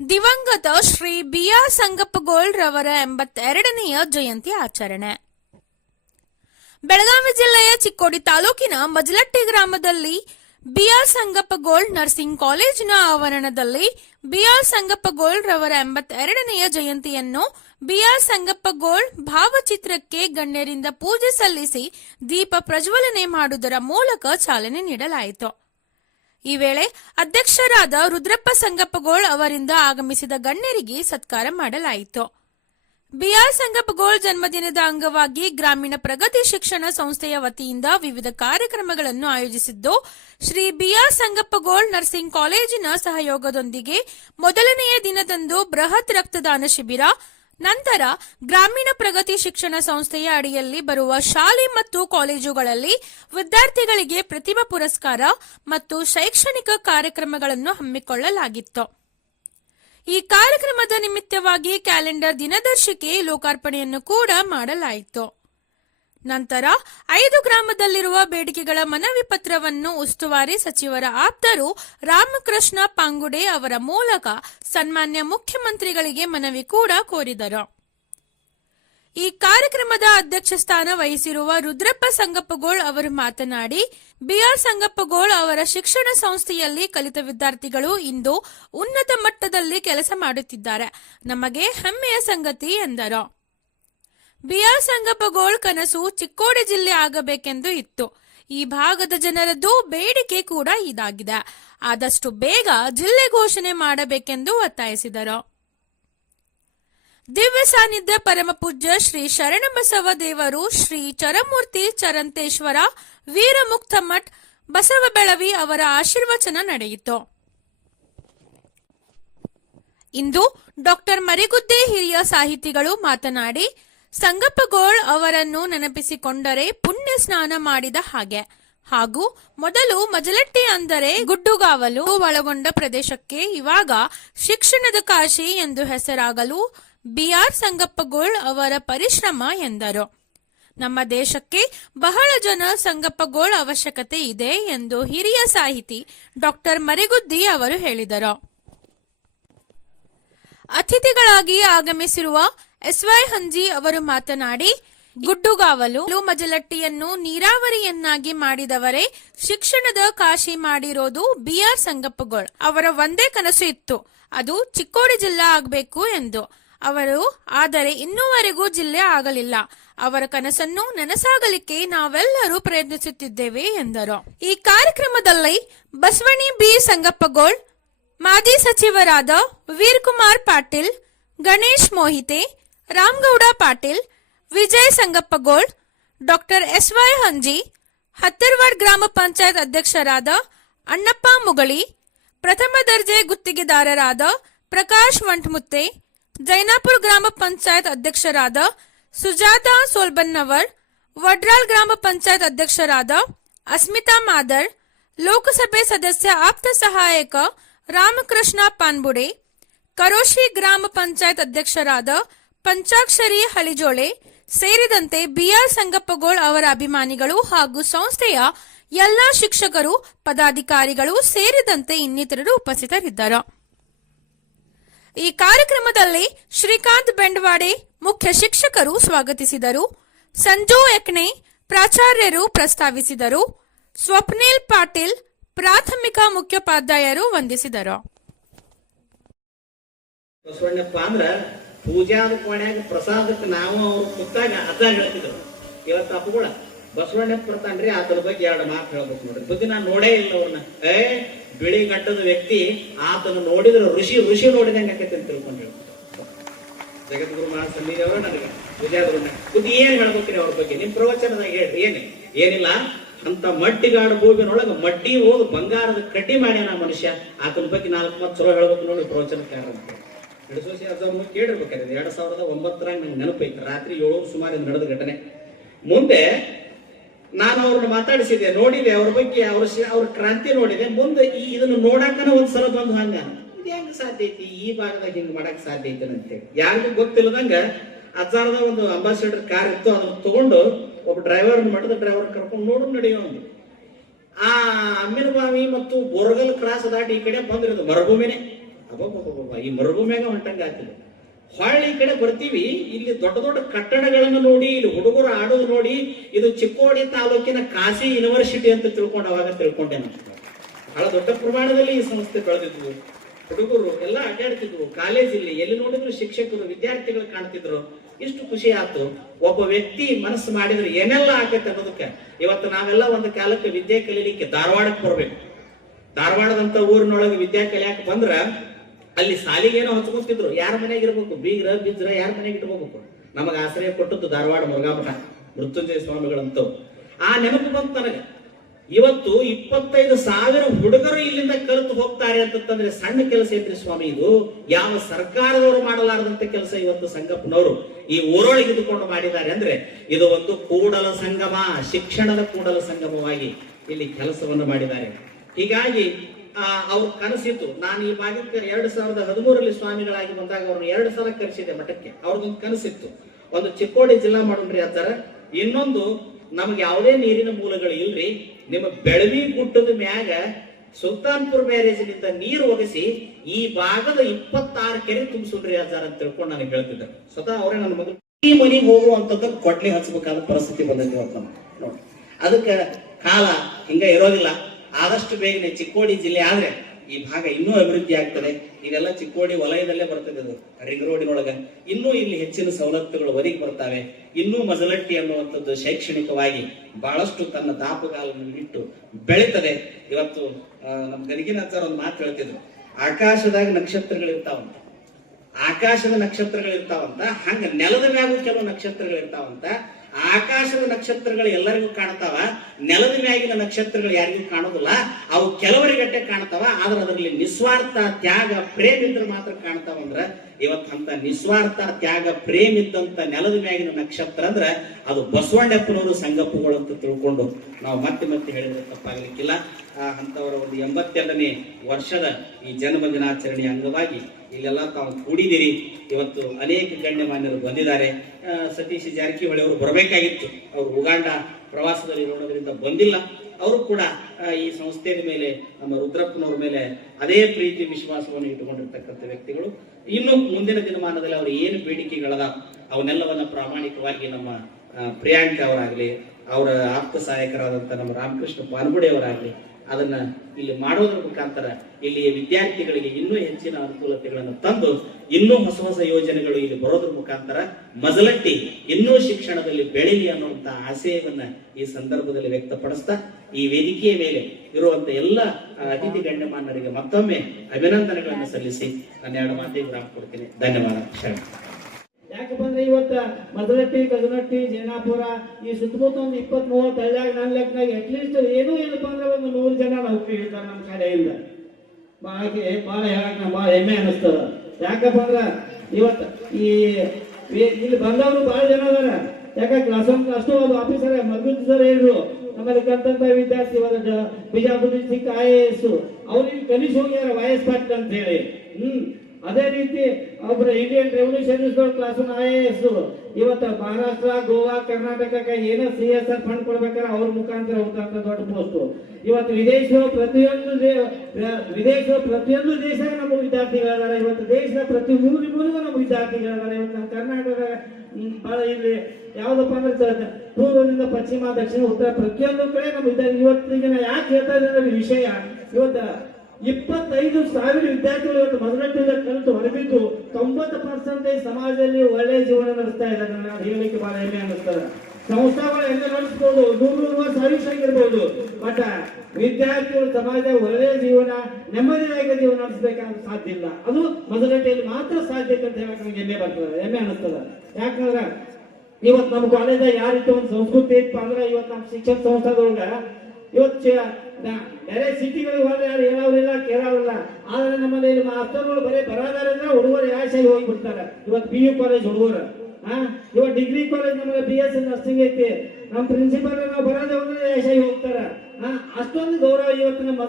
ದಿವಂಗತ Shri B R Sangappagol ರವರ ಎಂಬತ್ತೆರಡನೆಯ ಜಯಂತಿ ಆಚರಣೆ. ಬೆಳಗಾವಿ ಜಿಲ್ಲೆಯ ಚಿಕ್ಕೋಡಿ ತಾಲೂಕಿನ ಮಜಲಟ್ಟಿ ಗ್ರಾಮದಲ್ಲಿ ಬಿಆರ್ ಸಂಗಪ್ಪಗೋಳ್ ನರ್ಸಿಂಗ್ ಕಾಲೇಜಿನ ಆವರಣದಲ್ಲಿ ಬಿಆರ್ ಸಂಗಪ್ಪಗೋಳ್ ರವರ ಎಂಬತ್ತೆರಡನೆಯ ಜಯಂತಿಯನ್ನು ಬಿಆರ್ ಸಂಗಪ್ಪಗೋಳ್ ಭಾವಚಿತ್ರಕ್ಕೆ ಗಣ್ಯರಿಂದ ಪೂಜೆ ಸಲ್ಲಿಸಿ ದೀಪ ಪ್ರಜ್ವಲನೆ ಮಾಡುವುದರ ಮೂಲಕ ಚಾಲನೆ ನೀಡಲಾಯಿತು. ಈ ವೇಳೆ ಅಧ್ಯಕ್ಷರಾದ ರುದ್ರಪ್ಪ ಸಂಗಪ್ಪಗೋಳ್ ಅವರಿಂದ ಆಗಮಿಸಿದ ಗಣ್ಯರಿಗೆ ಸತ್ಕಾರ ಮಾಡಲಾಯಿತು. ಬಿಆರ್ ಸಂಗಪ್ಪಗೋಳ್ ಜನ್ಮದಿನದ ಅಂಗವಾಗಿ ಗ್ರಾಮೀಣ ಪ್ರಗತಿ ಶಿಕ್ಷಣ ಸಂಸ್ಥೆಯ ವತಿಯಿಂದ ವಿವಿಧ ಕಾರ್ಯಕ್ರಮಗಳನ್ನು ಆಯೋಜಿಸಿದ್ದು, ಶ್ರೀ ಬಿಆರ್ ಸಂಗಪ್ಪಗೋಳ್ ನರ್ಸಿಂಗ್ ಕಾಲೇಜಿನ ಸಹಯೋಗದೊಂದಿಗೆ ಮೊದಲನೆಯ ದಿನದಂದು ಬೃಹತ್ ರಕ್ತದಾನ ಶಿಬಿರ ನಂತರ ಗ್ರಾಮೀಣ ಪ್ರಗತಿ ಶಿಕ್ಷಣ ಸಂಸ್ಥೆಯ ಅಡಿಯಲ್ಲಿ ಬರುವ ಶಾಲೆ ಮತ್ತು ಕಾಲೇಜುಗಳಲ್ಲಿ ವಿದ್ಯಾರ್ಥಿಗಳಿಗೆ ಪ್ರತಿಭಾ ಪುರಸ್ಕಾರ ಮತ್ತು ಶೈಕ್ಷಣಿಕ ಕಾರ್ಯಕ್ರಮಗಳನ್ನು ಹಮ್ಮಿಕೊಳ್ಳಲಾಗಿತ್ತು. ಈ ಕಾರ್ಯಕ್ರಮದ ನಿಮಿತ್ತವಾಗಿ ಕ್ಯಾಲೆಂಡರ್ ದಿನದರ್ಶಿಕೆ ಲೋಕಾರ್ಪಣೆಯನ್ನು ಕೂಡ ಮಾಡಲಾಯಿತು. ನಂತರ ಐದು ಗ್ರಾಮದಲ್ಲಿರುವ ಬೇಡಿಕೆಗಳ ಮನವಿ ಪತ್ರವನ್ನು ಉಸ್ತುವಾರಿ ಸಚಿವರ ಆಪ್ತರು ರಾಮಕೃಷ್ಣ ಪಾಂಗುಡೆ ಅವರ ಮೂಲಕ ಸನ್ಮಾನ್ಯ ಮುಖ್ಯಮಂತ್ರಿಗಳಿಗೆ ಮನವಿ ಕೂಡ ಕೋರಿದರು. ಈ ಕಾರ್ಯಕ್ರಮದ ಅಧ್ಯಕ್ಷ ಸ್ಥಾನ ವಹಿಸಿರುವ ರುದ್ರಪ್ಪ ಸಂಗಪ್ಪಗೋಳ್ ಅವರು ಮಾತನಾಡಿ, ಬಿಆರ್ ಸಂಗಪ್ಪಗೋಳ್ ಅವರ ಶಿಕ್ಷಣ ಸಂಸ್ಥೆಯಲ್ಲಿ ಕಲಿತ ವಿದ್ಯಾರ್ಥಿಗಳು ಇಂದು ಉನ್ನತ ಮಟ್ಟದಲ್ಲಿ ಕೆಲಸ ಮಾಡುತ್ತಿದ್ದಾರೆ. ನಮಗೆ ಹೆಮ್ಮೆಯ ಸಂಗತಿ ಎಂದರು. ಬಿಆರ್ ಸಂಗಪ್ಪಗೋಳ್ ಕನಸು ಚಿಕ್ಕೋಡಿ ಜಿಲ್ಲೆ ಆಗಬೇಕೆಂದು ಇತ್ತು. ಈ ಭಾಗದ ಜನರದ್ದು ಬೇಡಿಕೆ ಕೂಡ ಇದಾಗಿದೆ. ಆದಷ್ಟು ಬೇಗ ಜಿಲ್ಲೆ ಘೋಷಣೆ ಮಾಡಬೇಕೆಂದು ಒತ್ತಾಯಿಸಿದರು. ದಿವ್ಯ ಸಾನ್ನಿಧ್ಯ ಪರಮಪೂಜ್ಯ ಶ್ರೀ ಶರಣಬಸವ ದೇವರು ಶ್ರೀ ಚರಮೂರ್ತಿ ಚರಂತೇಶ್ವರ ವೀರಮುಕ್ತ ಮಠ್ ಬಸವ ಬೆಳವಿ ಅವರ ಆಶೀರ್ವಚನ ನಡೆಯಿತು. ಇಂದು ಡಾಕ್ಟರ್ ಮರಿಗುದ್ದೆ ಹಿರಿಯ ಸಾಹಿತಿಗಳು ಮಾತನಾಡಿ ಸಂಗಪ್ಪಗೋಳ್ ಅವರನ್ನು ನೆನಪಿಸಿಕೊಂಡರೆ ಪುಣ್ಯ ಸ್ನಾನ ಮಾಡಿದ ಹಾಗೆ. ಹಾಗೂ ಮೊದಲು ಮಜಲಟ್ಟಿ ಅಂದರೆ ಗುಡ್ಡುಗಾವಲು ಒಳಗೊಂಡ ಪ್ರದೇಶಕ್ಕೆ ಇವಾಗ ಶಿಕ್ಷಣದ ಕಾಶಿ ಎಂದು ಹೆಸರಾಗಲು ಬಿಆರ್ ಸಂಗಪ್ಪಗೋಳ್ ಅವರ ಪರಿಶ್ರಮ ಎಂದರು. ನಮ್ಮ ದೇಶಕ್ಕೆ ಬಹಳ ಜನ ಸಂಗಪ್ಪಗೋಳ್ ಅವಶ್ಯಕತೆ ಇದೆ ಎಂದು ಹಿರಿಯ ಸಾಹಿತಿ ಡಾಕ್ಟರ್ ಮರಿಗುದ್ದಿ ಅವರು ಹೇಳಿದರು. ಅತಿಥಿಗಳಾಗಿ ಆಗಮಿಸಿರುವ ಎಸ್ವೈ ಹಂಜಿ ಅವರು ಮಾತನಾಡಿ, ಗುಡ್ಡುಗಾವಲು ಮಜಲಟ್ಟಿಯನ್ನು ನೀರಾವರಿಯನ್ನಾಗಿ ಮಾಡಿದವರೇ, ಶಿಕ್ಷಣದ ಕಾಶಿ ಮಾಡಿರೋದು ಬಿ ಆರ್ ಸಂಗಪ್ಪಗೋಳ್. ಅವರ ಒಂದೇ ಕನಸು ಇತ್ತು. ಅದು ಚಿಕ್ಕೋಡಿ ಜಿಲ್ಲಾ ಆಗಬೇಕು ಎಂದು. ಅವರು, ಆದರೆ ಇನ್ನೂವರೆಗೂ ಜಿಲ್ಲೆ ಆಗಲಿಲ್ಲ. ಅವರ ಕನಸನ್ನು ನನಸಾಗಲಿಕ್ಕೆ ನಾವೆಲ್ಲರೂ ಪ್ರಯತ್ನಿಸುತ್ತಿದ್ದೇವೆ ಎಂದರು. ಈ ಕಾರ್ಯಕ್ರಮದಲ್ಲಿ ಬಸವಣಿ ಬಿ. ಸಂಗಪ್ಪಗೋಳ್, ಮಾಜಿ ಸಚಿವರಾದ Veerkumar Patil, Ganesh Mohite Ramagouda Patil Vijay Sangappagol doctor S Y Hanji Hattarwad ಗ್ರಾಮ ಪಂಚಾಯತ್ ಅಧ್ಯಕ್ಷರಾದ ಅಣ್ಣಪ್ಪ ಮುಗಳಿ ಪ್ರಥಮ ದರ್ಜೆ ಗುತ್ತಿಗೆದಾರರಾದ ಪ್ರಕಾಶ್ ವಂಟ್ಮುತ್ತೆ ಜೈನಾಪುರ ಗ್ರಾಮ ಪಂಚಾಯತ್ ಅಧ್ಯಕ್ಷರಾದ ಸುಜಾತಾ ಸೋಲ್ಬನ್ನವರ್ ವಡ್ರಾಲ್ ಗ್ರಾಮ ಪಂಚಾಯತ್ ಅಧ್ಯಕ್ಷರಾದ ಅಸ್ಮಿತಾ ಮಾದರ್ ಲೋಕಸಭೆ ಸದಸ್ಯ ಆಪ್ತ ಸಹಾಯಕ ರಾಮಕೃಷ್ಣ ಪಾನ್ಬುಡೆ ಕರೋಶಿ ಗ್ರಾಮ ಪಂಚಾಯತ್ ಅಧ್ಯಕ್ಷರಾದ ಪಂಚಾಕ್ಷರಿ ಹಳಿಜೋಳೆ ಸೇರಿದಂತೆ ಬಿಆರ್ ಸಂಗಪ್ಪಗೋಳ್ ಅವರ ಅಭಿಮಾನಿಗಳು ಹಾಗೂ ಸಂಸ್ಥೆಯ ಎಲ್ಲಾ ಶಿಕ್ಷಕರು, ಪದಾಧಿಕಾರಿಗಳು ಸೇರಿದಂತೆ ಇನ್ನಿತರರು ಉಪಸ್ಥಿತರಿದ್ದರು. ಈ ಕಾರ್ಯಕ್ರಮದಲ್ಲಿ ಶ್ರೀಕಾಂತ್ ಬೆಂಡವಾಡೆ ಮುಖ್ಯ ಶಿಕ್ಷಕರು ಸ್ವಾಗತಿಸಿದರು. ಸಂಜು ಎಕ್ನೆ ಪ್ರಾಚಾರ್ಯರು ಪ್ರಸ್ತಾವಿಸಿದರು. ಸ್ವಪ್ನಿಲ್ ಪಾಟೀಲ್ ಪ್ರಾಥಮಿಕ ಮುಖ್ಯೋಪಾಧ್ಯಾಯರು ವಂದಿಸಿದರು. ಪೂಜಾದ ಕೋಣ್ಯಾಗ ಪ್ರಸಾದಕ್ಕೆ ನಾವು ಅವ್ರು ಕೂತಾಗ ಅದ ಹೇಳ್ತಿದ್ರು. ಇವತ್ತು ಅಪ್ಪಗಳ ಬಸವಣ್ಣ ಬರ್ತಾನ್ರಿ, ಅದ್ರ ಬಗ್ಗೆ ಎರಡು ಮಾತು ಹೇಳ್ಬೇಕು ನೋಡ್ರಿ. ಬಗ್ಗೆ ನಾನು ನೋಡೇ ಇಲ್ಲ ಅವ್ರನ್ನ. ಏ, ಬಿಳಿ ಗಟ್ಟದ ವ್ಯಕ್ತಿ, ಆತನ ನೋಡಿದ್ರೆ ಋಷಿ ಋಷಿ ನೋಡಿದಂಗೆ ಆಕೈತಿ ಅಂತ ತಿಳ್ಕೊಂಡು ಜಗದ್ಗುರು ಮಹಾಸನ್ನಿಧಿ ಅವರು ನನಗೆ ಪೂಜಾದ್ರನ್ನ ಬುದ್ಧಿ ಏನ್ ಹೇಳ್ಬೇಕ್ರಿ ಅವ್ರ ಬಗ್ಗೆ? ನಿಮ್ ಪ್ರವಚನದಾಗ ಹೇಳ್ರಿ, ಏನು? ಏನಿಲ್ಲ? ಅಂತ ಮಟ್ಟಿಗಾಡು ಭೂಮಿನೊಳಗೆ ಮಟ್ಟಿ ಹೋಗಿ ಬಂಗಾರದ ಕಡ್ಡಿ ಮಾಡ್ಯಾನ ಮನುಷ್ಯ. ಆತನ ಬಗ್ಗೆ ನಾಲ್ಕು ಮಾತು ಚಲೋ ಹೇಳ್ಬೇಕು ನೋಡಿ ಪ್ರವಚನಕಾರ ಅಂತ. ಹಿಡಿಸೋಸಿ ಅರ್ಧ ಕೇಳಿರ್ಬೇಕಾದ್ರೆ ಎರಡ್ ಸಾವಿರದ ಒಂಬತ್ತರಾಗ ನಂಗೆ ನೆನಪೈತೆ ರಾತ್ರಿ ಏಳು ಸುಮಾರು ನಡೆದ ಘಟನೆ. ಮುಂದೆ ನಾನು ಅವ್ರನ್ನ ಮಾತಾಡಿಸಿದೆ ನೋಡಿದೆ ಅವ್ರ ಬಗ್ಗೆ, ಅವ್ರ ಅವ್ರ ಕ್ರಾಂತಿ ನೋಡಿದೆ. ಮುಂದೆ ಈ ಇದನ್ನು ನೋಡಾಕನ ಒಂದ್ ಸಲ ಬಂದು ಹಂಗ. ಇದು ಹೆಂಗ್ ಸಾಧ್ಯ ಐತಿ? ಈ ಭಾಗದಾಗ ಹಿಂಗ್ ಮಾಡಕ್ ಸಾಧ್ಯ ಐತೆ ಅಂತೇಳಿ. ಯಾರಿಗೂ ಗೊತ್ತಿಲ್ಲದಂಗ ಅಜ್ಜಾರದ ಒಂದು ಅಂಬಾಸಿಡರ್ ಕಾರ್ ಇತ್ತು. ಅದನ್ನ ತಗೊಂಡು ಒಬ್ಬ ಡ್ರೈವರ್ ಮಠದ ಡ್ರೈವರ್ ಕರ್ಕೊಂಡು ನೋಡು ನಡೆಯೋ ಅಂದ್ರು. ಆ ಅಮ್ಮಿನಬಾವಿ ಮತ್ತು ಬೋರ್ಗಲ್ ಕ್ರಾಸ್ ದಾಟಿ ಈ ಕಡೆ ಬಂದಿರೋದು ಮರುಭೂಮಿನೇ. ಅಬ್ಬಬ್ಬಬ್ಬಬ್ಬ, ಈ ಮರುಭೂಮಿಯಾಗ ಹೊಂಟಂಗ ಆಗ್ತದೆ ಹೊಳ್ಳಿ ಕಡೆ ಬರ್ತೀವಿ ಇಲ್ಲಿ ದೊಡ್ಡ ದೊಡ್ಡ ಕಟ್ಟಡಗಳನ್ನು ನೋಡಿ ಇಲ್ಲಿ ಹುಡುಗರು ಆಡೋದು ನೋಡಿ ಇದು ಚಿಕ್ಕೋಡಿ ತಾಲೂಕಿನ ಕಾಶಿ ಯೂನಿವರ್ಸಿಟಿ ಅಂತ ತಿಳ್ಕೊಂಡು ಅವಾಗ ತಿಳ್ಕೊಂಡೆ ನಾನು. ಬಹಳ ದೊಡ್ಡ ಪ್ರಮಾಣದಲ್ಲಿ ಈ ಸಂಸ್ಥೆ ಬೆಳೆದಿದ್ವು. ಹುಡುಗರು ಎಲ್ಲ ಅಡ್ಡಾಡ್ತಿದ್ವು. ಕಾಲೇಜ್ ಇಲ್ಲಿ ಎಲ್ಲಿ ನೋಡಿದ್ರು ಶಿಕ್ಷಕರು ವಿದ್ಯಾರ್ಥಿಗಳು ಕಾಣ್ತಿದ್ರು. ಇಷ್ಟು ಖುಷಿ ಆಯ್ತು. ಒಬ್ಬ ವ್ಯಕ್ತಿ ಮನಸ್ಸು ಮಾಡಿದ್ರೆ ಏನೆಲ್ಲ ಆಗತ್ತೆ ಅನ್ನೋದಕ್ಕೆ. ಇವತ್ತು ನಾವೆಲ್ಲ ಒಂದು ಕಾಲಕ್ಕೆ ವಿದ್ಯೆ ಕಲೀಲಿಕ್ಕೆ ಧಾರವಾಡಕ್ಕೆ ಬರ್ಬೇಕು. ಧಾರವಾಡದಂತ ಊರಿನೊಳಗೆ ವಿದ್ಯಾ ಕಲಿಯಾಕ ಬಂದ್ರ ಅಲ್ಲಿ ಸಾಲಿಗೆ ಏನೋ ಹಚ್ಕೊಂತಿದ್ರು ಯಾರ ಮನೆಗೆ ಇರ್ಬೇಕು? ಬೀಗ್ರ ಬಿದ್ರ ಯಾರ ಮನೆಗೆ ಇಟ್ಕೋಬೇಕು? ನಮಗ ಆಶ್ರಯ ಕೊಟ್ಟದ್ದು ಧಾರವಾಡ, ಮುರುಘಾಮಠ. ಮೃತ್ಯುಂಜಯ ಸ್ವಾಮಿಗಳಂತವು ಆ ನೆನಪು ಬಂತು ನನಗೆ. ಇವತ್ತು ಇಪ್ಪತ್ತೈದು ಸಾವಿರ ಹುಡುಗರು ಇಲ್ಲಿಂದ ಕಲಿತು ಹೋಗ್ತಾರೆ ಅಂತಂದ್ರೆ ಸಣ್ಣ ಕೆಲಸ ಏನ್ರಿ ಸ್ವಾಮಿ, ಇದು ಯಾವ ಸರ್ಕಾರದವರು ಮಾಡಲಾರದಂತ ಕೆಲಸ ಇವತ್ತು ಸಂಗಪ್ಪನವರು ಈ ಊರೊಳಗೆ ಇದ್ದುಕೊಂಡು ಮಾಡಿದ್ದಾರೆ ಅಂದ್ರೆ ಇದು ಒಂದು ಕೂಡಲ ಸಂಗಮ, ಶಿಕ್ಷಣದ ಕೂಡಲ ಸಂಗಮವಾಗಿ ಇಲ್ಲಿ ಕೆಲಸವನ್ನು ಮಾಡಿದ್ದಾರೆ. ಹೀಗಾಗಿ ಅವ್ರ ಕನಸಿತ್ತು. ನಾನು ಈ ಭಾಗಕ್ಕೆ ಎರಡ್ ಸಾವಿರದ ಹದಿಮೂರರಲ್ಲಿ ಸ್ವಾಮಿಗಳಾಗಿ ಬಂದಾಗ ಅವ್ರನ್ನ ಎರಡು ಸಲ ಕರೆಸಿದೆ ಮಠಕ್ಕೆ. ಅವ್ರದ್ದೊಂದು ಕನಸಿತ್ತು. ಒಂದು ಚಿಕ್ಕೋಡಿ ಜಿಲ್ಲಾ ಮಾಡೋಣ್ರಿ ಅಂತಾರ ಇನ್ನೊಂದು, ನಮ್ಗೆ ಯಾವುದೇ ನೀರಿನ ಮೂಲಗಳು ಇಲ್ರಿ. ನಿಮ್ಮ ಬೆಳವಿ ಗುಡ್ಡದ ಮ್ಯಾಗ ಸುಲ್ತಾನ್ಪುರ್ ಬ್ಯಾರೇಜಿನಿಂದ ನೀರು ಒಗಸಿ ಈ ಭಾಗದ ಇಪ್ಪತ್ತಾರು ಕೆರೆ ತುಂಬಿಸೋಣ್ರಿ ಅಜ್ಜಾರ ಅಂತ ತಿಳ್ಕೊಂಡು ನನಗೆ ಹೇಳ್ತಿದ್ದೆ ಸ್ವತಃ ಅವರೇ ನನ್ನ ಮಗು. ಈ ಮನೆಗೆ ಹೋಗುವಂತದ್ದು ಕೊಟ್ಲಿ ಹಚ್ಚಬೇಕಾದ ಪರಿಸ್ಥಿತಿ ಬಂದಿದೆ ನೋಡಿ. ಅದಕ್ಕೆ ಕಾಲ ಹಿಂಗ ಇರೋದಿಲ್ಲ. ಆದಷ್ಟು ಬೇಗನೆ ಚಿಕ್ಕೋಡಿ ಜಿಲ್ಲೆ ಆದ್ರೆ ಈ ಭಾಗ ಇನ್ನೂ ಅಭಿವೃದ್ಧಿ ಆಗ್ತದೆ. ಇದೆಲ್ಲ ಚಿಕ್ಕೋಡಿ ವಲಯದಲ್ಲೇ ಬರ್ತದೆ ಅದು. ರಿಂಗ್ ರೋಡಿನೊಳಗೆ ಇನ್ನೂ ಇಲ್ಲಿ ಹೆಚ್ಚಿನ ಸವಲತ್ತುಗಳು ಒದಗಿ ಬರ್ತವೆ. ಇನ್ನೂ ಮಜಲಟ್ಟಿ ಅನ್ನುವಂಥದ್ದು ಶೈಕ್ಷಣಿಕವಾಗಿ ಬಹಳಷ್ಟು ತನ್ನ ದಾಪುಗಾಲನ್ನು ಇಟ್ಟು ಬೆಳೀತದೆ. ಇವತ್ತು ನಮ್ಮ ಗರಿಗಿನ ಸರ್ ಒಂದು ಮಾತು ಹೇಳ್ತಿದ್ರು. ಆಕಾಶದಾಗ ನಕ್ಷತ್ರಗಳು ಇರ್ತಾವಂತ ಆಕಾಶದ ನಕ್ಷತ್ರಗಳು ಇರ್ತಾವಂತ ಹಂಗ ನೆಲದ ಮ್ಯಾಗೂ ಕೆಲವು ನಕ್ಷತ್ರಗಳು ಇರ್ತಾವಂತ ಆಕಾಶದ ನಕ್ಷತ್ರಗಳು ಎಲ್ಲರಿಗೂ ಕಾಣ್ತಾವ ನೆಲದ ಮ್ಯಾಗಿನ ನಕ್ಷತ್ರಗಳು ಯಾರಿಗೂ ಕಾಣೋದಿಲ್ಲ. ಅವು ಕೆಲವರಿಗಟ್ಟೆ ಕಾಣ್ತಾವ, ಆದ್ರೆ ಅದರಲ್ಲಿ ನಿಸ್ವಾರ್ಥ ತ್ಯಾಗ, ಪ್ರೇಮ ಇದ್ರೆ ಮಾತ್ರ ಕಾಣ್ತಾವ ಅಂದ್ರ ಇವತ್ತು ಅಂತ ನಿಸ್ವಾರ್ಥ ತ್ಯಾಗ, ಪ್ರೇಮ ಇದ್ದಂತ ನೆಲದ ಮ್ಯಾಗಿನ ನಕ್ಷತ್ರ ಅಂದ್ರ ಅದು ಬಸವಣ್ಣಪ್ಪನವರು ಸಂಗಪ್ಪಗಳು ಅಂತ ತಿಳ್ಕೊಂಡು ನಾವು ಮತ್ತೆ ಮತ್ತೆ ಹೇಳಿದ್ರೆ ತಪ್ಪಾಗಲಿಕ್ಕಿಲ್ಲ. ಆ ಹಂತವರ ಒಂದು ಎಂಬತ್ತೆರಡನೇ ವರ್ಷದ ಈ ಜನ್ಮ ದಿನಾಚರಣೆಯ ಅಂಗವಾಗಿ ಇಲ್ಲೆಲ್ಲ ತಾವು ಕೂಡಿದಿರಿ ಇವತ್ತು ಅನೇಕ ಗಣ್ಯಮಾನ್ಯರು ಬಂದಿದ್ದಾರೆ. ಸತೀಶ್ ಜಾರಕಿಹೊಳಿ ಅವರು ಬರಬೇಕಾಗಿತ್ತು. ಅವರು ಉಗಾಂಡ ಪ್ರವಾಸದಲ್ಲಿ ನೋಡೋದ್ರಿಂದ ಬಂದಿಲ್ಲ. ಅವರು ಕೂಡ ಈ ಸಂಸ್ಥೆಯ ಮೇಲೆ, ನಮ್ಮ ರುದ್ರಪ್ಪನವ್ರ ಮೇಲೆ ಅದೇ ಪ್ರೀತಿ, ವಿಶ್ವಾಸವನ್ನು ಇಟ್ಟುಕೊಂಡಿರ್ತಕ್ಕಂಥ ವ್ಯಕ್ತಿಗಳು. ಇನ್ನು ಮುಂದಿನ ದಿನಮಾನದಲ್ಲಿ ಅವರು ಏನು ಬೇಡಿಕೆಗಳದ, ಅವನ್ನೆಲ್ಲವನ್ನ ಪ್ರಾಮಾಣಿಕವಾಗಿ ನಮ್ಮ ಪ್ರಿಯಾಂಕ ಅವರಾಗಲಿ, ಅವರ ಆಪ್ತ ಸಹಾಯಕರಾದಂಥ ನಮ್ಮ ರಾಮಕೃಷ್ಣ ಪಾನ್ಗುಡಿ ಅವರಾಗ್ಲಿ ಅದನ್ನ ಇಲ್ಲಿ ಮಾಡೋದ್ರ ಮುಖಾಂತರ ಇಲ್ಲಿಯ ವಿದ್ಯಾರ್ಥಿಗಳಿಗೆ ಇನ್ನೂ ಹೆಚ್ಚಿನ ಅನುಕೂಲತೆಗಳನ್ನು ತಂದು ಇನ್ನೂ ಹೊಸ ಹೊಸ ಯೋಜನೆಗಳು ಇಲ್ಲಿ ಬರೋದ್ರ ಮುಖಾಂತರ ಮಜಲಟ್ಟಿ ಇನ್ನೂ ಶಿಕ್ಷಣದಲ್ಲಿ ಬೆಳೀಲಿ ಅನ್ನುವಂತ ಆಶಯವನ್ನ ಈ ಸಂದರ್ಭದಲ್ಲಿ ವ್ಯಕ್ತಪಡಿಸ್ತಾ ಈ ವೇದಿಕೆಯ ಮೇಲೆ ಇರುವಂತ ಎಲ್ಲ ಅತಿಥಿ ಗಣ್ಯಮಾನ್ಯರಿಗೆ ಮತ್ತೊಮ್ಮೆ ಅಭಿನಂದನೆಗಳನ್ನು ಸಲ್ಲಿಸಿ ನನ್ನ ಎರಡು ಮಾತಿಗೆ ಕೊಡ್ತೀನಿ. ಧನ್ಯವಾದ. ಶರಣ. ಅಂದ್ರೆ ಇವತ್ತ ಮದರಟ್ಟಿ ಕದನಟ್ಟಿ ಜೇನಾಪುರ, ಈ ಸುತ್ತಮುತ್ತ ಒಂದು ಇಪ್ಪತ್ತ್ ಮೂವತ್ತು ಹಳ್ಳಿಯಾಗ ನನ್ನ ಲೆಕ್ಕನಾಗ ಅಟ್ಲೀಸ್ಟ್ ಏನೂ ಏನಪ್ಪ ಅಂದ್ರೆ ಒಂದು ನೂರು ಜನ ನೌಕರಿ ಇರ್ತಾರೆ ನಮ್ಮ ಕಡೆಯಿಂದ ಹಾಗೆ ಭಾಳ ಹೇಳಕ್ ನಾ ಭಾಳ ಹೆಮ್ಮೆ ಅನಿಸ್ತದ. ಯಾಕಪ್ಪ ಅಂದ್ರ ಇವತ್ತ ಈ ಇಲ್ಲಿ ಬಂದವರು ಬಹಳ ಜನ ಅದಾರ. ಯಾಕ ಕ್ಲಾಸ್ ಒನ್ ಅದು ಆಫೀಸರ್ ಮಗುಜ್ ಸರ್ ಹೇಳಿದ್ರು. ನಮ್ಮಲ್ಲಿ ವಿದ್ಯಾರ್ಥಿ ಇವಾಗ Bijapur district I A S ಅವ್ರಿಗೆ ಕಲಿಸಿ ಹೋಗ್ಯಾರ ವಯಸ್ ಪಾಟೀಲ್ ಅಂತ ಹೇಳಿ. ಹ್ಮ್. ಅದೇ ರೀತಿ ಒಬ್ರು Indian revolutionist class I A S ಇವತ್ತು ಮಹಾರಾಷ್ಟ್ರ ಗೋವಾ ಕರ್ನಾಟಕಕ್ಕೆ ಏನೋ ಸಿ ಎಸ್ ಆರ್ ಫಂಡ್ ಕೊಡ್ಬೇಕಾದ್ರೆ ಅವ್ರ ಮುಖಾಂತರ ಹೋಗ್ತಂತ ದೊಡ್ಡ ಪೋಸ್ಟ್ ಇವತ್ತು ವಿದೇಶ ಪ್ರತಿಯೊಂದು ವಿದೇಶ ಪ್ರತಿಯೊಂದು ದೇಶ ನಮ್ಮ ವಿದ್ಯಾರ್ಥಿಗಳಿದ್ದಾರೆ ಇವತ್ತು ದೇಶದ ಪ್ರತಿ ಮೂರು ಮೂರಿಗೂ ನಮ್ಮ ವಿದ್ಯಾರ್ಥಿಗಳಿದ್ದಾರೆ ಇವತ್ತು ನಮ್ಮ ಕರ್ನಾಟಕದ ಹ್ಮ್, ಬಹಳ ಇಲ್ಲಿ ಯಾವ್ದಪ್ಪ ಅಂದ್ರೆ ಪೂರ್ವದಿಂದ ಪಶ್ಚಿಮ ದಕ್ಷಿಣ ಉತ್ತರ ಪ್ರತಿಯೊಂದು ಕಡೆ ನಮ್ಮ ವಿದ್ಯಾರ್ಥಿ ಇವತ್ತಿಗೆ ಯಾಕೆ ಹೇಳ್ತಾ ಇದ್ದಾರೆ ವಿಷಯ ಇವತ್ತ ಇಪ್ಪತ್ತೈದು ಸಾವಿರ ವಿದ್ಯಾರ್ಥಿಗಳು ಇವತ್ತು ಮೊದಲಟ್ಟಿಂದ ಕಲಿತು ಹೊರಬಿದ್ದು ತೊಂಬತ್ತು ಪರ್ಸೆಂಟೇಜ್ ಸಮಾಜದಲ್ಲಿ ಒಳ್ಳೆಯ ಜೀವನ ನಡೆಸ್ತಾ ಇದ್ದಾರೆ ನಾನು ಹೇಳಲಿಕ್ಕೆ ಬಹಳ ಹೆಮ್ಮೆ ಅನ್ನಿಸ್ತದೆ. ಸಂಸ್ಥೆಗಳು ಹೆಂಗೆ ನಡೆಸ್ಬೋದು ನೂರು ನೂರು ವರ್ಷ ಆಗಿರ್ಬೋದು ಬಟ್ ವಿದ್ಯಾರ್ಥಿಗಳು ಸಮಾಜ ಒಳ್ಳೆಯ ಜೀವನ, ನೆಮ್ಮದಿಯಾಗಿ ಜೀವನ ನಡೆಸಬೇಕಾದ್ರೆ ಸಾಧ್ಯ ಇಲ್ಲ. ಅದು ಮೊದಲಟ್ಟಿಯಲ್ಲಿ ಮಾತ್ರ ಸಾಧ್ಯ ಅಂತ ಹೇಳಕ್ ನಮ್ಗೆ ಹೆಮ್ಮೆ ಬರ್ತದೆ, ಹೆಮ್ಮೆ ಅನಿಸ್ತದೆ ಯಾಕಂದ್ರೆ ಇವತ್ತು ನಮ್ಮ ಕಾಲೇಜ್ ಯಾರಿತ್ತು ರೀತಿ ಒಂದು ಸಂಸ್ಕೃತಿ ಇತ್ತು ಅಂದ್ರೆ ಇವತ್ತು ನಮ್ಮ ಶಿಕ್ಷಣ ಸಂಸ್ಥೆದೊಳಗ ಇವತ್ತು ಬೇರೆ ಸಿಟಿಗಳಿಗೆ ಹೋದ್ರೆ ಯಾರು ಹೇಳೋರಿಲ್ಲ ಕೇಳೋರಿಲ್ಲ ಆದ್ರೆ ನಮ್ಮಲ್ಲಿ ಮಾಸ್ತರ್ಗಳು ಬರೀ ಬರೋದಾರ ಅಂದ್ರೆ ಹುಡುಗರು ಯಾಶಾಗಿ ಹೋಗಿಬಿಡ್ತಾರೆ? ಇವತ್ತು ಬಿ ಯು ಕಾಲೇಜ್ ಹುಡುಗರು. ಹಾ ಇವತ್ತು ಡಿಗ್ರಿ ಕಾಲೇಜ್ ನಮಗೆ ಬಿ ಎಸ್ ನರ್ಸಿಂಗ್ ಐತಿ. ನಮ್ಮ ಪ್ರಿನ್ಸಿಪಲ್ ನಾವು ಬರೋದೇ ಅಂದ್ರೆ ಯಾಶಾಗಿ ಹೋಗ್ತಾರೆ? ಹಾ ಅಷ್ಟೊಂದು ಗೌರವ ಇವತ್ತು ನಮ್ಮ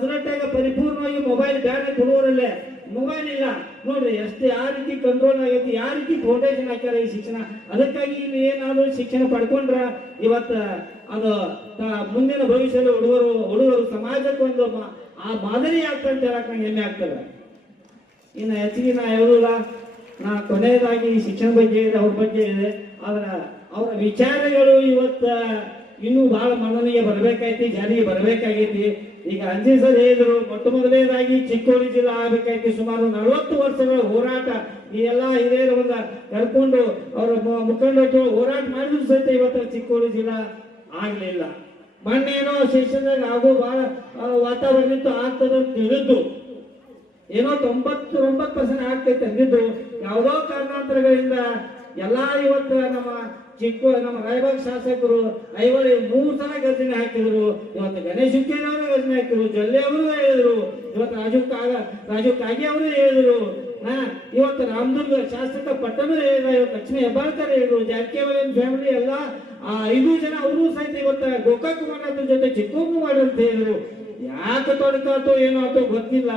ಪರಿಪೂರ್ಣವಾಗಿ ಮೊಬೈಲ್ ಬ್ಯಾನ್ ಹುಡುಗರಲ್ಲೇ. ಮೊಬೈಲ್ ಇಲ್ಲ. ನೋಡ್ರಿ, ಎಷ್ಟು ಯಾವ ರೀತಿ ಕಂಟ್ರೋಲ್ ಆಗೈತಿ ಯಾವ ರೀತಿ ಫೌಂಡೇಶನ್ ಹಾಕ್ಯಾರ ಈ ಶಿಕ್ಷಣ. ಅದಕ್ಕಾಗಿ ಇಲ್ಲಿ ಏನಾದರೂ ಶಿಕ್ಷಣ ಪಡ್ಕೊಂಡ್ರ ಇವತ್ತು, ಅದು ಮುಂದಿನ ಭವಿಷ್ಯದಲ್ಲಿ ಹುಡುಗರು ಹುಡುಗರು ಸಮಾಜಕ್ಕೆ ಒಂದು ಮಾ- ಆ ಮಾದರಿ ಆಗ್ತಂತ ಹೇಳಕ್ ನಂಗೆ ಹೆಮ್ಮೆ ಆಗ್ತದೆ. ಇನ್ನು ಹೆಚ್ಚಿಗೆ ನಾ ಹೇಳುದಿಲ್ಲ. ನಾ ಕೊನೆಯದಾಗಿ ಶಿಕ್ಷಣ ಬಗ್ಗೆ ಇದೆ, ಅವ್ರ ಬಗ್ಗೆ ಇದೆ. ಆದ್ರೆ ಅವರ ವಿಚಾರಗಳು ಇವತ್ತು ಇನ್ನೂ ಬಹಳ ಮನನಿಗೆ ಬರಬೇಕಾಯ್ತಿ, ಜಾರಿಗೆ ಬರಬೇಕಾಗೈತಿ. ಈಗ ಅಂಜಿ ಸರ್ ಹೇಳಿದ್ರು, ಮೊಟ್ಟ ಮೊದಲನೇದಾಗಿ ಚಿಕ್ಕೋಡಿ ಜಿಲ್ಲಾ ಆಗಬೇಕಾಗಿ ಸುಮಾರು ನಲವತ್ತು ವರ್ಷಗಳ ಹೋರಾಟ ಈ ಎಲ್ಲ ಹಿರಿಯರನ್ನ ಕರ್ಕೊಂಡು ಅವರ ಮುಖಂಡರು ಹೋರಾಟ ಮಾಡಿದ್ರು ಸಹಿತ ಇವತ್ತು ಚಿಕ್ಕೋಡಿ ಜಿಲ್ಲಾ ಆಗ್ಲಿಲ್ಲ. ಮಣ್ಣೇನೋ ಶಿಕ್ಷಣದಾಗ ಆಗೋ ಬಹಳ ವಾತಾವರಣ ಇತ್ತು, ಆಗ್ತದೆ ಅಂತ ತಿಳಿದ್ದು ಏನೋ ತೊಂಬತ್ತು ಒಂಬತ್ತು ಪರ್ಸೆಂಟ್ ಆಗ್ತೈತೆ ಅಂದಿದ್ದು, ಯಾವುದೋ ಕಾರಣಾಂತರಗಳಿಂದ ಎಲ್ಲಾ ಇವತ್ತು ನಮ್ಮ ಚಿಕ್ಕ ನಮ್ಮ ರಾಯಬಾಗ್ ಶಾಸಕರು ಐವಳಿ ಮೂರು ಸಲ ಗರ್ಜನೆ ಹಾಕಿದ್ರು. ಇವತ್ತು ಗಣೇಶ್ ಅವರೇ ಗರ್ಜನೆ ಹಾಕಿದ್ರು. ಜೊಲ್ಲೆ ಅವರು ಹೇಳಿದ್ರು. ಇವತ್ತು ರಾಜು ಕಾಗ ರಾಜು ಕಾಗೆ ಅವರು ಹೇಳಿದ್ರು. ಹಾ, ಇವತ್ತು ರಾಮದುರ್ಗ ಶಾಸಕ ಪಟ್ಟಣ ಹೇಳಿದ ಇವತ್ತು ಲಕ್ಷ್ಮೀ ಹೆಬ್ಬಾಳ್ಕರ್ ಹೇಳಿದ್ರು. ಜಾರಕಿಹೊಳಿ ಫ್ಯಾಮಿಲಿ ಎಲ್ಲ, ಆ ಐದು ಜನ ಅವರು ಸಹಿತ ಇವತ್ತು ಗೋಕಾಕ್ ಮಾಡೋದ್ರ ಜೊತೆ ಚಿಕ್ಕೋಕು ಮಾಡಂತ ಹೇಳಿದ್ರು. ಯಾಕೆ ತೊಡಕಾತೋ, ಏನೋ ಆತೋ ಗೊತ್ತಿಲ್ಲ.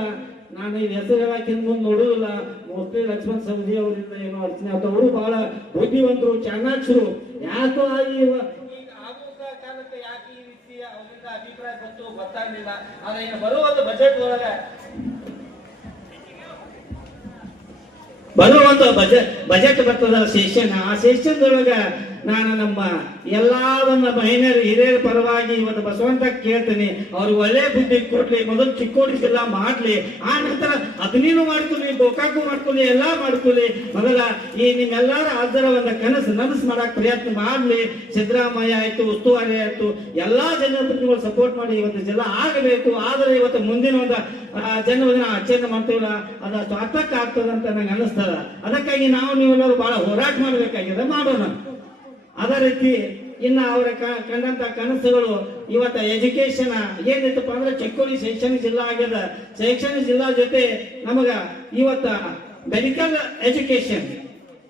ನಾನು ಈ ಹೆಸರು ಹೇಳಕ್ಕಿಂತ ಮುಂದೆ ನೋಡುದಿಲ್ಲ. ಮೋಸ್ಟ್ಲಿ ಲಕ್ಷ್ಮಣ್ ಸವದಿ ಅವರಿಂದ ಏನೋ ಅರ್ಚನೆ ಆಗ್ತಾ ಅವರು ಬಹಳ ಬುದ್ಧಿವಂತರು ಚಾಣಾಕ್ಷರು. ಯಾಕೋ ಆಗಿ ಈ ವ- ಈಗ ಆಗೋ ಕಾ- ಕಾಲಕ್ಕೆ ಯಾಕೆ ಈ ರೀತಿ ಅವರಿಂದ ಅಭಿಪ್ರಾಯ ಬಂತು ಗೊತ್ತಾಗ್ಲಿಲ್ಲ. ಆದ್ರೆ ಇನ್ನು ಬರುವಂತ ಬಜೆಟ್ ಒಳಗೆ ಬರುವಂತ ಬಜೆಟ್ ಬಜೆಟ್ ಬರ್ತದ ಸೆಷನ್ ಆ ಸೆಷನ್ ಒಳಗ ನಾನು ನಮ್ಮ ಎಲ್ಲ ಒಂದು ಮಹಿಳೆಯರು ಹಿರಿಯರ ಪರವಾಗಿ ಇವತ್ತು ಬಸವಂತ ಕೇಳ್ತೇನೆ. ಅವ್ರಿಗೆ ಒಳ್ಳೆ ಬುದ್ಧಿ ಕೊಡ್ಲಿ ಮೊದಲು ಚಿಕ್ಕೋಡಿ ಜಿಲ್ಲಾ ಮಾಡ್ಲಿ, ಆ ನಂತರ ಅದನ್ನೇನು ಮಾಡ್ಕೊಳ್ಳಿ ಗೋಕಾಕು ಮಾಡ್ಕೊಳ್ಳಿ ಎಲ್ಲಾ ಮಾಡ್ಕೊಳ್ಳಿ ಮೊದಲ ಈ ನಿಮ್ಮೆಲ್ಲರ ಅದರ ಒಂದು ಕನಸು ನನಸು ಮಾಡಕ್ ಪ್ರಯತ್ನ ಮಾಡ್ಲಿ. ಸಿದ್ದರಾಮಯ್ಯ ಆಯ್ತು, ಉಸ್ತುವಾರಿ ಆಯ್ತು, ಎಲ್ಲಾ ಜನಪ್ರತಿನಿಧಿಗಳು ಸಪೋರ್ಟ್ ಮಾಡಿ ಇವತ್ತು ಜನ ಆಗಬೇಕು. ಆದರೆ ಇವತ್ತು ಮುಂದಿನ ಒಂದು ಜನ್ಮದಿನ ಆಚರಣೆ ಮಾಡ್ತೀವಲ್ಲ, ಅದ ಸ್ವಾರ್ಥಕ್ಕೆ ಆಗ್ತದಂತ ನಂಗೆ ಅನಿಸ್ತದ ಅದಕ್ಕಾಗಿ ನಾವು ನೀವೆಲ್ಲರೂ ಬಹಳ ಹೋರಾಟ ಮಾಡಬೇಕಾಗಿದೆ. ಮಾಡೋಣ. ಅದೇ ರೀತಿ ಇನ್ನು ಅವರ ಕಂಡಂತ ಕನಸುಗಳು ಇವತ್ತ ಎಜುಕೇಶನ್ ಏನಿತ್ತಪ್ಪ ಅಂದ್ರೆ ಚಿಕ್ಕೋಡಿ ಶೈಕ್ಷಣಿಕ ಜಿಲ್ಲಾ ಆಗ್ಯದ. ಶೈಕ್ಷಣಿಕ ಜಿಲ್ಲಾ ಜೊತೆ ನಮಗ ಇವತ್ತ ಮೆಡಿಕಲ್ ಎಜುಕೇಶನ್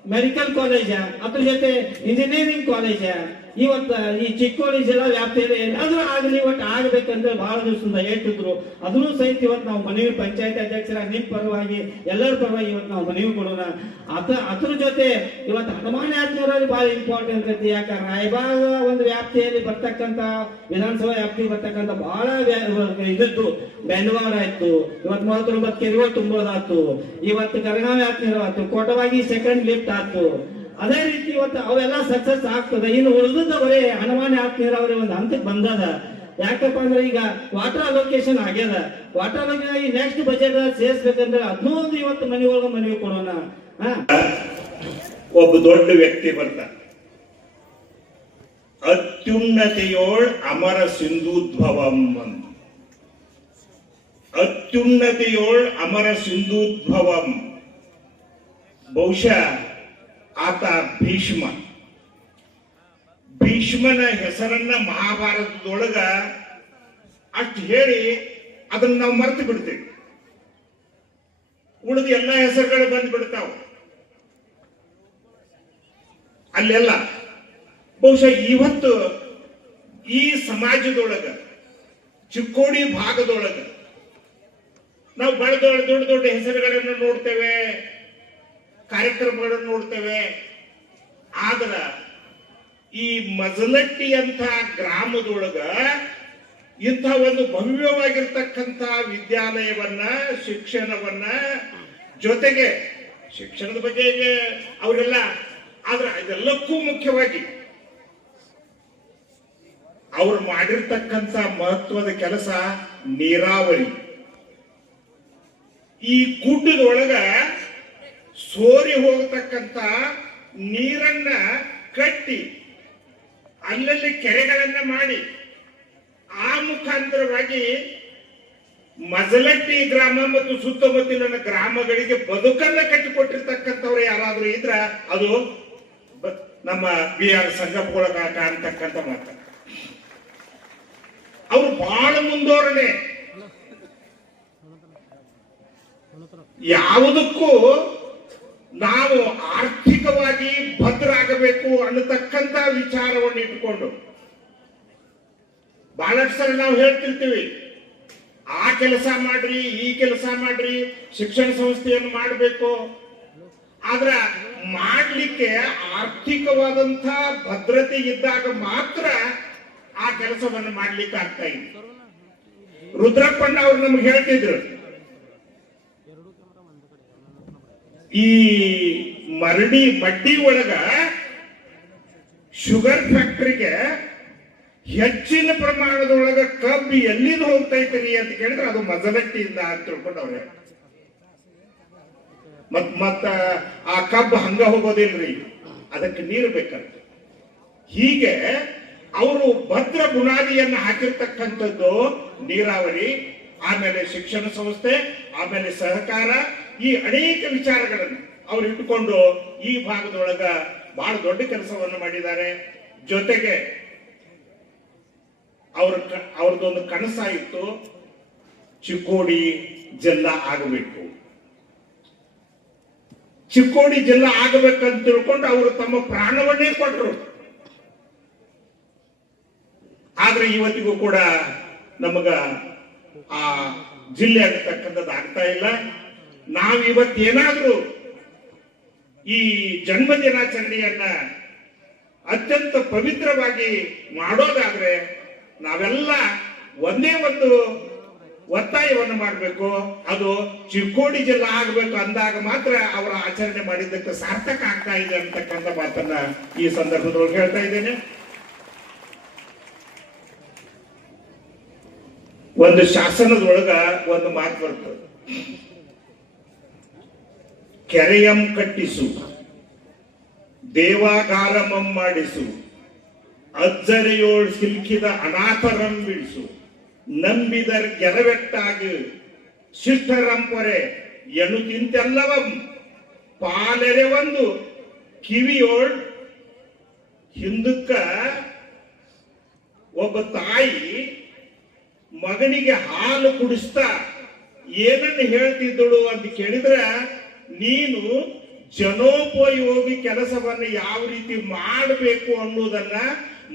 ಮೆಡಿಕಲ್ ಕಾಲೇಜ ಅದ್ರ ಜೊತೆ ಇಂಜಿನಿಯರಿಂಗ್ ಕಾಲೇಜ ಇವತ್ತ ಈ ಚಿಕ್ಕೋಡಿ ಜಿಲ್ಲಾ ವ್ಯಾಪ್ತಿಯಲ್ಲಿ ಏನಾದ್ರೂ ಆಗಲಿ, ಇವತ್ತು ಆಗ್ಬೇಕಂದ್ರೆ ಬಹಳ ದಿವಸದಿಂದ ಹೇಳ್ತಿದ್ರು. ಅದನ್ನು ಸಹಿತ ಇವತ್ತು ನಾವು ಮನವಿ ಪಂಚಾಯತ್ ಅಧ್ಯಕ್ಷರ, ನಿಮ್ ಪರವಾಗಿ, ಎಲ್ಲರ ಪರವಾಗಿ ಇವತ್ತು ನಾವು ಮನವಿ ಕೊಡೋಣ. ಅದ ಅದ್ರ ಜೊತೆ ಇವತ್ತು ಹನುಮಾನ ಯಾತ್ರೆಯಲ್ಲಿ ಬಹಳ ಇಂಪಾರ್ಟೆಂಟ್ ಇರ್ತೈತಿ ಯಾಕಂದ್ರೆ ರಾಯಬಾಗ ಒಂದು ವ್ಯಾಪ್ತಿಯಲ್ಲಿ ಬರ್ತಕ್ಕಂತ ವಿಧಾನಸಭಾ ವ್ಯಾಪ್ತಿ ಬರ್ತಕ್ಕಂತ ಬಹಳ ಇದ್ದು ಬೆನ್ವಾರ ಆಯ್ತು, ಇವತ್ತು ಮೂವತ್ತೊಂಬತ್ತು ಕೆರೆಗಳು ತುಂಬೋದಾತು ಇವತ್ತು ಕರ್ನಾಟಕ ವ್ಯಾಪ್ತಿ ಆಯ್ತು. ಕೋಟವಾಗಿ ಸೆಕೆಂಡ್ ಲಿಫ್ಟ್ ಆಯ್ತು. ಅದೇ ರೀತಿ ಇವತ್ತು ಅವೆಲ್ಲ ಸಕ್ಸಸ್ ಆಗ್ತದೆ. ಇನ್ನು ಉಳಿದವರೇ ಹನುಮಾನ ಆಗ್ತೀರ ನೀರಾವರಿ ಒಂದು ಹಂತಕ್ಕೆ ಬಂದದ. ಯಾಕಪ್ಪ ಅಂದ್ರೆ ಈಗ ವಾಟರ್ ಅಲೋಕೇಶನ್ ಆಗ್ಯದ. ವಾಟರ್ ಅಲೋಕೇಶನ್ ಈ ನೆಕ್ಸ್ಟ್ ಬಜೆಟ್ ಸೇರಿಸ್ಬೇಕಂದ್ರೆ ಹದಿನೊಂದು ಇವತ್ತು ಮನೆ ಒಳಗೆ ಮನವಿ ಕೊಡೋಣ. ಒಬ್ಬ ದೊಡ್ಡ ವ್ಯಕ್ತಿ ಬರ್ತ ಅತ್ಯುನ್ನತೆಯೋಳ್ ಅಮರ ಸಿಂಧೂದ್ಭವಂ ಅಂತ ಅತ್ಯುನ್ನತೆಯೋಳ್ ಅಮರ ಸಿಂಧೂದ್ಭವಂ ಬಹುಶಃ ಆತ ಭೀಷ್ಮ. ಭೀಷ್ಮನ ಹೆಸರನ್ನ ಮಹಾಭಾರತದೊಳಗ ಅಷ್ಟು ಹೇಳಿ ಅದನ್ನ ನಾವು ಮರೆತು ಬಿಡ್ತೇವೆ. ಉಳಿದ ಎಲ್ಲ ಹೆಸರುಗಳು ಬಂದ್ಬಿಡ್ತಾವ ಅಲ್ಲೆಲ್ಲ ಬಹುಶಃ ಇವತ್ತು ಈ ಸಮಾಜದೊಳಗ, ಚಿಕ್ಕೋಡಿ ಭಾಗದೊಳಗ ನಾವು ಬಹಳ ದೊಡ್ಡ ದೊಡ್ಡ ದೊಡ್ಡ ಹೆಸರುಗಳನ್ನು ನೋಡ್ತೇವೆ. ಕಾರ್ಯಕ್ರಮಗಳನ್ನು ನೋಡ್ತೇವೆ. ಆದ್ರ ಈ ಮಜಲಟ್ಟಿ ಅಂತ ಗ್ರಾಮದೊಳಗ ಇಂಥ ಒಂದು ಭವ್ಯವಾಗಿರ್ತಕ್ಕಂಥ ವಿದ್ಯಾಲಯವನ್ನ, ಶಿಕ್ಷಣವನ್ನ ಜೊತೆಗೆ ಶಿಕ್ಷಣದ ಬಗ್ಗೆ ಅವರೆಲ್ಲ ಆದ್ರೆ ಇದೆಲ್ಲಕ್ಕೂ ಮುಖ್ಯವಾಗಿ ಅವ್ರು ಮಾಡಿರ್ತಕ್ಕಂಥ ಮಹತ್ವದ ಕೆಲಸ ನೀರಾವರಿ. ಈ ಗುಡ್ಡದೊಳಗ ಸೋರಿ ಹೋಗತಕ್ಕಂತ ನೀರನ್ನ ಕಟ್ಟಿ ಅಲ್ಲಲ್ಲಿ ಕೆರೆಗಳನ್ನ ಮಾಡಿ ಆ ಮುಖಾಂತರವಾಗಿ ಮಜಲಟ್ಟಿ ಗ್ರಾಮ ಮತ್ತು ಸುತ್ತಮುತ್ತಲಿನ ಗ್ರಾಮಗಳಿಗೆ ಬದುಕನ್ನ ಕಟ್ಟಿಕೊಟ್ಟಿರ್ತಕ್ಕಂಥವ್ರು ಯಾರಾದ್ರೂ ಇದ್ರ ಅದು ನಮ್ಮ ಬಿ ಆರ್ ಸಂಗಪ್ಪೊಳಗ ಅಂತಕ್ಕಂಥ ಮಾತು. ಅವ್ರು ಬಹಳ ಮುಂದುವರಣೆ ಯಾವುದಕ್ಕೂ ನಾವು ಆರ್ಥಿಕವಾಗಿ ಭದ್ರ ಆಗಬೇಕು ಅನ್ನತಕ್ಕಂತ ವಿಚಾರವನ್ನು ಇಟ್ಕೊಂಡು ಬಹಳಷ್ಟು ನಾವು ಹೇಳ್ತಿರ್ತೀವಿ, ಆ ಕೆಲಸ ಮಾಡ್ರಿ, ಈ ಕೆಲಸ ಮಾಡ್ರಿ, ಶಿಕ್ಷಣ ಸಂಸ್ಥೆಯನ್ನು ಮಾಡಬೇಕು. ಆದ್ರ ಮಾಡ್ಲಿಕ್ಕೆ ಆರ್ಥಿಕವಾದಂತ ಭದ್ರತೆ ಇದ್ದಾಗ ಮಾತ್ರ ಆ ಕೆಲಸವನ್ನು ಮಾಡ್ಲಿಕ್ಕೆ ಆಗ್ತಾ ಇದೆ ರುದ್ರಪ್ಪಣ್ಣ ಅವ್ರು ನಮ್ಗೆ ಹೇಳ್ತಿದ್ರು ಈ ಮರಡಿ ಮಡ್ಡಿ ಒಳಗ ಶುಗರ್ ಫ್ಯಾಕ್ಟ್ರಿಗೆ ಹೆಚ್ಚಿನ ಪ್ರಮಾಣದೊಳಗ ಕಬ್ಬು ಎಲ್ಲಿಂದ ಹೋಗ್ತೈತ್ರಿ ಅಂತ ಕೇಳಿದ್ರೆ ಅದು ಮಜಲಟ್ಟಿಯಿಂದ ಅಂತ ತಿಳ್ಕೊಂಡವ್ರೆ ಮತ್ ಮತ್ತ ಆ ಕಬ್ಬು ಹಂಗ ಹೋಗೋದಿಲ್ರಿ ಅದಕ್ಕೆ ನೀರು ಬೇಕಂತ. ಹೀಗೆ ಅವರು ಭದ್ರ ಬುನಾದಿಯನ್ನ ಹಾಕಿರ್ತಕ್ಕಂಥದ್ದು ನೀರಾವರಿ, ಆಮೇಲೆ ಶಿಕ್ಷಣ ಸಂಸ್ಥೆ, ಆಮೇಲೆ ಸಹಕಾರ ಈ ಅನೇಕ ವಿಚಾರಗಳನ್ನು ಅವರು ಇಟ್ಟುಕೊಂಡು ಈ ಭಾಗದೊಳಗ ಬಹಳ ದೊಡ್ಡ ಕೆಲಸವನ್ನು ಮಾಡಿದ್ದಾರೆ. ಜೊತೆಗೆ ಅವ್ರ ಅವ್ರದ್ದೊಂದು ಕನಸಾಯಿತು. ಚಿಕ್ಕೋಡಿ ಜಿಲ್ಲಾ ಆಗಬೇಕು. ಚಿಕ್ಕೋಡಿ ಜಿಲ್ಲಾ ಆಗಬೇಕಂತ ತಿಳ್ಕೊಂಡು ಅವರು ತಮ್ಮ ಪ್ರಾಣವನ್ನೇ ಕೊಟ್ಟರು ಆದ್ರೆ ಇವತ್ತಿಗೂ ಕೂಡ ನಮಗ ಆ ಜಿಲ್ಲೆ ಆಗತಕ್ಕಂಥದ್ದು ಆಗ್ತಾ ಇಲ್ಲ. ನಾವು ಇವತ್ತೇನಾದ್ರೂ ಈ ಜನ್ಮ ದಿನಾಚರಣೆಯನ್ನ ಅತ್ಯಂತ ಪವಿತ್ರವಾಗಿ ಮಾಡೋದಾದ್ರೆ ನಾವೆಲ್ಲ ಒಂದೇ ಒಂದು ಒತ್ತಾಯವನ್ನು ಮಾಡಬೇಕು. ಅದು ಚಿಕ್ಕೋಡಿ ಜಿಲ್ಲಾ ಆಗಬೇಕು ಅಂದಾಗ ಮಾತ್ರ ಅವರ ಆಚರಣೆ ಮಾಡಿದ್ದಕ್ಕೆ ಸಾರ್ಥಕ ಆಗ್ತಾ ಇದೆ ಅಂತಕ್ಕಂಥ ಮಾತನ್ನ ಈ ಸಂದರ್ಭದೊಳಗೆ ಹೇಳ್ತಾ ಇದ್ದೇನೆ. ಒಂದು ಶಾಸನದೊಳಗ ಒಂದು ಮಾತು ಬರ್ತದೆ. ಕೆರೆಯಂ ಕಟ್ಟಿಸು, ದೇವಾಗಾರಮಂ ಮಾಡಿಸು, ಅಜ್ಜರೆಯೋಳ್ ಸಿಲ್ಕಿದ ಅನಾಥರಂ ಬಿಡಿಸು, ನಂಬಿದರ್ ಗೆರವೆಟ್ಟಾಗಿ ಶಿಷ್ಟರಂಪೊರೆ ಎನು ತಿಂತೆಲ್ಲವಂ ಪಾಲೆರೆ ಒಂದು ಕಿವಿಯೋಳ್ ಹಿಂದಕ್ಕ ಒಬ್ಬ ತಾಯಿ ಮಗನಿಗೆ ಹಾಲು ಕುಡಿಸ್ತಾ ಏನನ್ನು ಹೇಳ್ತಿದ್ದಳು ಅಂತ ಕೇಳಿದ್ರ ನೀನು ಜನೋಪಯೋಗಿ ಕೆಲಸವನ್ನು ಯಾವ ರೀತಿ ಮಾಡಬೇಕು ಅನ್ನೋದನ್ನ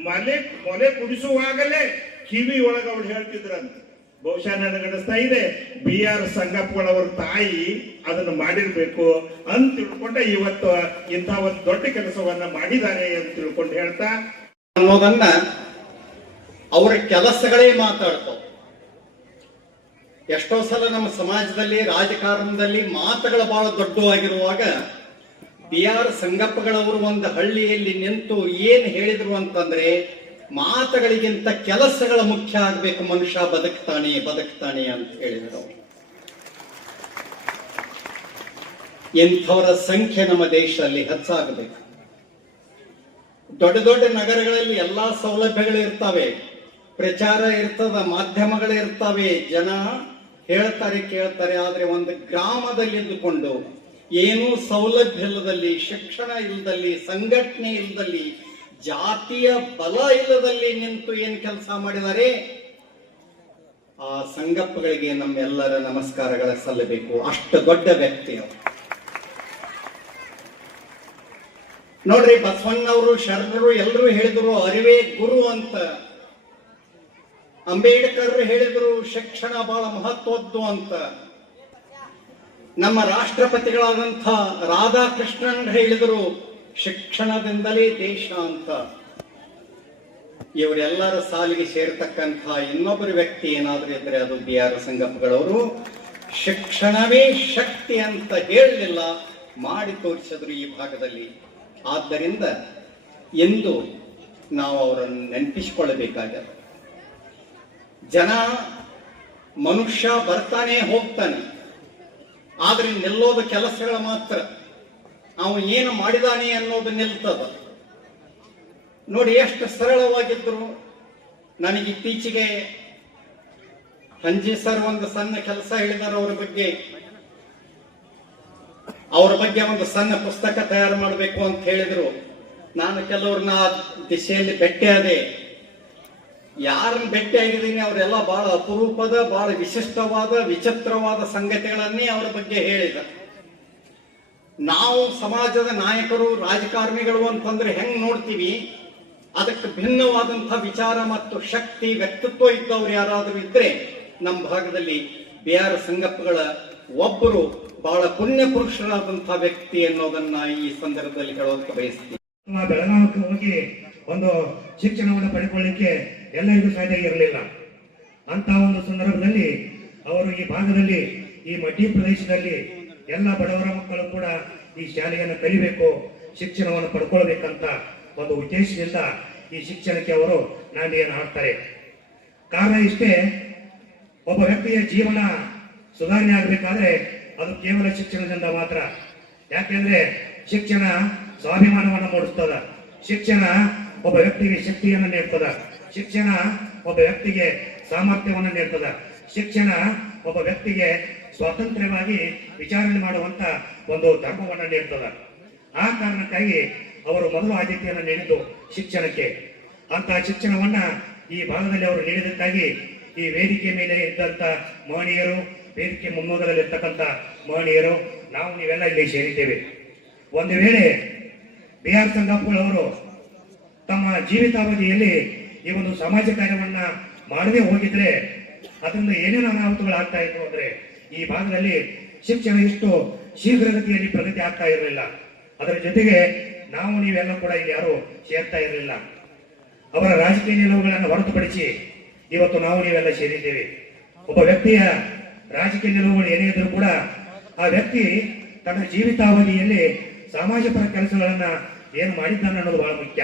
ಮನೆ ಕೊನೆ ಕುಡಿಸುವಾಗಲೇ ಕಿವಿ ಒಳಗೆ ಅವ್ರು ಹೇಳ್ತಿದ್ರಂತ. ಬಹುಶಃ ನನಗನ್ನಿಸ್ತಾ ಇದೆ ಬಿ ಆರ್ ಸಂಗಪ್ಪಗಳವ್ರ ತಾಯಿ ಅದನ್ನ ಮಾಡಿರ್ಬೇಕು ಅಂತ ತಿಳ್ಕೊಂಡ ಇವತ್ತು ಇಂಥ ಒಂದು ದೊಡ್ಡ ಕೆಲಸವನ್ನ ಮಾಡಿದ್ದಾರೆ ಅಂತ ತಿಳ್ಕೊಂಡು ಹೇಳ್ತಾ ಅನ್ನೋದನ್ನ ಅವರ ಕೆಲಸಗಳೇ ಮಾತಾಡ್ತಾವ. ಎಷ್ಟೋ ಸಲ ನಮ್ಮ ಸಮಾಜದಲ್ಲಿ, ರಾಜಕಾರಣದಲ್ಲಿ ಮಾತುಗಳು ಬಹಳ ದೊಡ್ಡವಾಗಿರುವಾಗ ಬಿ ಆರ್ ಸಂಗಪ್ಪಗಳವರು ಒಂದು ಹಳ್ಳಿಯಲ್ಲಿ ನಿಂತು ಏನು ಹೇಳಿದ್ರು ಅಂತಂದ್ರೆ, ಮಾತುಗಳಿಗಿಂತ ಕೆಲಸಗಳ ಮುಖ್ಯ ಆಗ್ಬೇಕು, ಮನುಷ್ಯ ಬದುಕ್ತಾನೆ ಬದುಕ್ತಾನೆ ಅಂತ ಹೇಳಿದ್ರು ಎಂಥವರ ಸಂಖ್ಯೆ ನಮ್ಮ ದೇಶದಲ್ಲಿ ಹೆಚ್ಚಾಗಬೇಕು. ದೊಡ್ಡ ದೊಡ್ಡ ನಗರಗಳಲ್ಲಿ ಎಲ್ಲಾ ಸೌಲಭ್ಯಗಳು ಇರ್ತವೆ. ಪ್ರಚಾರ ಇರ್ತದ, ಮಾಧ್ಯಮಗಳು ಇರ್ತವೆ. ಜನ ಹೇಳ್ತಾರೆ, ಕೇಳ್ತಾರೆ, ಆದ್ರೆ ಒಂದು ಗ್ರಾಮದಲ್ಲಿ ಇದ್ದುಕೊಂಡು ಏನೂ ಸೌಲಭ್ಯ ಇಲ್ಲದಲ್ಲಿ, ಶಿಕ್ಷಣ ಇಲ್ಲದಲ್ಲಿ, ಸಂಘಟನೆ ಇಲ್ಲದಲ್ಲಿ, ಜಾತಿಯ ಬಲ ಇಲ್ಲದಲ್ಲಿ ನಿಂತು ಏನ್ ಕೆಲಸ ಮಾಡಿದರೆ ಆ ಸಂಗಪ್ಪಗಳಿಗೆ ನಮ್ಮೆಲ್ಲರ ನಮಸ್ಕಾರಗಳ ಸಲ್ಲಬೇಕು. ಅಷ್ಟು ದೊಡ್ಡ ವ್ಯಕ್ತಿ ಅವರು. ನೋಡ್ರಿ ಬಸವಣ್ಣವರು, ಶರಣರು ಎಲ್ಲರೂ ಹೇಳಿದ್ರು, ಅರಿವೇ ಗುರು ಅಂತ. ಅಂಬೇಡ್ಕರ್ ಹೇಳಿದ್ರು ಶಿಕ್ಷಣ ಬಹಳ ಮಹತ್ವದ್ದು ಅಂತ. ನಮ್ಮ ರಾಷ್ಟ್ರಪತಿಗಳಾದಂಥ ರಾಧಾಕೃಷ್ಣನ್ ಹೇಳಿದರು ಶಿಕ್ಷಣದಿಂದಲೇ ದೇಶ ಅಂತ. ಇವರೆಲ್ಲರ ಸಾಲಿಗೆ ಸೇರ್ತಕ್ಕಂಥ ಇನ್ನೊಬ್ಬರು ವ್ಯಕ್ತಿ ಏನಾದರೂ ಇದ್ರೆ ಅದು ಬಿ ಆರ್ ಸಂಗಪ್ಪಗಳವರು, ಶಿಕ್ಷಣವೇ ಶಕ್ತಿ ಅಂತ ಹೇಳಲಿಲ್ಲ, ಮಾಡಿ ತೋರಿಸಿದ್ರು ಈ ಭಾಗದಲ್ಲಿ. ಆದ್ದರಿಂದ ಎಂದು ನಾವು ಅವರನ್ನು ನೆನಪಿಸಿಕೊಳ್ಳಬೇಕಾಗ್ಯದ ಜನ ಮನುಷ್ಯ ಬರ್ತಾನೆ ಹೋಗ್ತಾನೆ. ಆದ್ರೆ ನಿಲ್ಲೋದ ಕೆಲಸಗಳ ಮಾತ್ರ. ಅವನು ಏನು ಮಾಡಿದಾನೆ ಅನ್ನೋದು ನಿಲ್ತದ. ನೋಡಿ ಎಷ್ಟು ಸರಳವಾಗಿದ್ರು ನನಗೆ ಇತ್ತೀಚೆಗೆ ಸಂಜೆ ಸರ್ ಒಂದು ಸಣ್ಣ ಕೆಲಸ ಹೇಳಿದಾರೆ ಅವ್ರ ಬಗ್ಗೆ. ಅವ್ರ ಬಗ್ಗೆ ಒಂದು ಸಣ್ಣ ಪುಸ್ತಕ ತಯಾರು ಮಾಡಬೇಕು ಅಂತ ಹೇಳಿದ್ರು. ನಾನು ಕೆಲವ್ರನ್ನ ದಿಶೆಯಲ್ಲಿ ಭೇಟಿಯಾದೆ. ಯಾರನ್ನ ಭೇಟಿ ಆಗಿದ್ದೀನಿ ಅವರೆಲ್ಲ ಬಹಳ ಅಪರೂಪದ ಬಹಳ ವಿಶಿಷ್ಟವಾದ, ವಿಚಿತ್ರವಾದ ಸಂಗತಿಗಳನ್ನೇ ಅವರ ಬಗ್ಗೆ ಹೇಳಿದ. ನಾವು ಸಮಾಜದ ನಾಯಕರು, ರಾಜಕಾರಣಿಗಳು ಅಂತಂದ್ರೆ ಹೆಂಗ್ ನೋಡ್ತೀವಿ? ಅದಕ್ಕೆ ಭಿನ್ನವಾದಂತಹ ವಿಚಾರ ಮತ್ತು ಶಕ್ತಿ, ವ್ಯಕ್ತಿತ್ವ ಇದ್ದವ್ರು ಯಾರಾದರೂ ಇದ್ರೆ ನಮ್ಮ ಭಾಗದಲ್ಲಿ ಬಿ ಆರ್ ಸಂಗಪ್ಪಗಳ ಒಬ್ಬರು ಬಹಳ ಪುಣ್ಯ ಪುರುಷರಾದಂತಹ ವ್ಯಕ್ತಿ ಅನ್ನೋದನ್ನ ಈ ಸಂದರ್ಭದಲ್ಲಿ ಹೇಳೋದಕ್ಕೆ ಬಯಸ್ತೀವಿ ಬೆಳಗಾವಿಗೆ ಹೋಗಿ ಒಂದು ಶಿಕ್ಷಣವನ್ನು ಪಡೆದುಕೊಳ್ಳಿಕ್ಕೆ ಎಲ್ಲರಿಗೂ ಸಾಧ್ಯ ಇರಲಿಲ್ಲ. ಅಂತ ಒಂದು ಸಂದರ್ಭದಲ್ಲಿ ಅವರು ಈ ಭಾಗದಲ್ಲಿ, ಈ ಮಡ್ಡಿ ಪ್ರದೇಶದಲ್ಲಿ ಎಲ್ಲ ಬಡವರ ಮಕ್ಕಳು ಕೂಡ ಈ ಶಾಲೆಯನ್ನು ಕಲಿಬೇಕು, ಶಿಕ್ಷಣವನ್ನು ಪಡ್ಕೊಳ್ಬೇಕಂತ ಒಂದು ಉದ್ದೇಶದಿಂದ ಈ ಶಿಕ್ಷಣಕ್ಕೆ ಅವರು ನಾಂದಿಯನ್ನು ಹಾಡ್ತಾರೆ ಕಾರಣ ಇಷ್ಟೇ, ಒಬ್ಬ ವ್ಯಕ್ತಿಯ ಜೀವನ ಸುಧಾರಣೆ ಆಗಬೇಕಾದ್ರೆ ಅದು ಕೇವಲ ಶಿಕ್ಷಣದಿಂದ ಮಾತ್ರ. ಯಾಕೆಂದ್ರೆ ಶಿಕ್ಷಣ ಸ್ವಾಭಿಮಾನವನ್ನು ಮೂಡಿಸ್ತದ. ಶಿಕ್ಷಣ ಒಬ್ಬ ವ್ಯಕ್ತಿಗೆ ಶಕ್ತಿಯನ್ನು ನೀಡ್ತದ. ಶಿಕ್ಷಣ ಒಬ್ಬ ವ್ಯಕ್ತಿಗೆ ಸಾಮರ್ಥ್ಯವನ್ನು ನೀಡ್ತದ. ಶಿಕ್ಷಣ ಒಬ್ಬ ವ್ಯಕ್ತಿಗೆ ಸ್ವಾತಂತ್ರ್ಯವಾಗಿ ವಿಚಾರಣೆ ಮಾಡುವಂತ ಒಂದು ಧರ್ಮವನ್ನು ನೀಡ್ತದ. ಆ ಕಾರಣಕ್ಕಾಗಿ ಅವರು ಮೊದಲು ಆದ್ಯತೆಯನ್ನು ನೀಡಿದ್ದು ಶಿಕ್ಷಣಕ್ಕೆ. ಅಂತ ಶಿಕ್ಷಣವನ್ನ ಈ ಭಾಗದಲ್ಲಿ ಅವರು ನೀಡಿದಕ್ಕಾಗಿ ಈ ವೇದಿಕೆ ಮೇಲೆ ಇದ್ದಂತ ಮಹನೀಯರು, ವೇದಿಕೆ ಮುನ್ನುಗದಲ್ಲಿ ಇರ್ತಕ್ಕಂಥ ಮಹನೀಯರು, ನಾವು ನೀವೆಲ್ಲ ಇಲ್ಲಿ ಸೇರಿದ್ದೇವೆ. ಒಂದು ವೇಳೆ ಬಿ ಆರ್ ಸಂಗಪ್ಪಗಳು ಅವರು ತಮ್ಮ ಜೀವಿತಾವಧಿಯಲ್ಲಿ ಈ ಒಂದು ಸಮಾಜ ಕಾರ್ಯವನ್ನ ಮಾಡದೆ ಹೋಗಿದ್ರೆ ಅದರಿಂದ ಏನೇನು ಅನಾಹುತಗಳು ಆಗ್ತಾ ಇತ್ತು ಅಂದ್ರೆ ಈ ಭಾಗದಲ್ಲಿ ಶಿಕ್ಷಣ ಇಷ್ಟು ಶೀಘ್ರಗತಿಯಲ್ಲಿ ಪ್ರಗತಿ ಆಗ್ತಾ ಇರಲಿಲ್ಲ. ಅದರ ಜೊತೆಗೆ ನಾವು ನೀವೆಲ್ಲ ಕೂಡ ಇಲ್ಲಿ ಯಾರು ಸೇರ್ತಾ ಇರಲಿಲ್ಲ. ಅವರ ರಾಜಕೀಯ ನಿಲುವುಗಳನ್ನು ಹೊರತುಪಡಿಸಿ ಇವತ್ತು ನಾವು ನೀವೆಲ್ಲ ಸೇರಿದ್ದೇವೆ. ಒಬ್ಬ ವ್ಯಕ್ತಿಯ ರಾಜಕೀಯ ನಿಲುವುಗಳು ಏನೇ ಇದ್ರೂ ಕೂಡ ಆ ವ್ಯಕ್ತಿ ತನ್ನ ಜೀವಿತಾವಧಿಯಲ್ಲಿ ಸಮಾಜಪರ ಕೆಲಸಗಳನ್ನ ಏನು ಮಾಡಿದ್ದಾನೆ ಅನ್ನೋದು ಬಹಳ ಮುಖ್ಯ.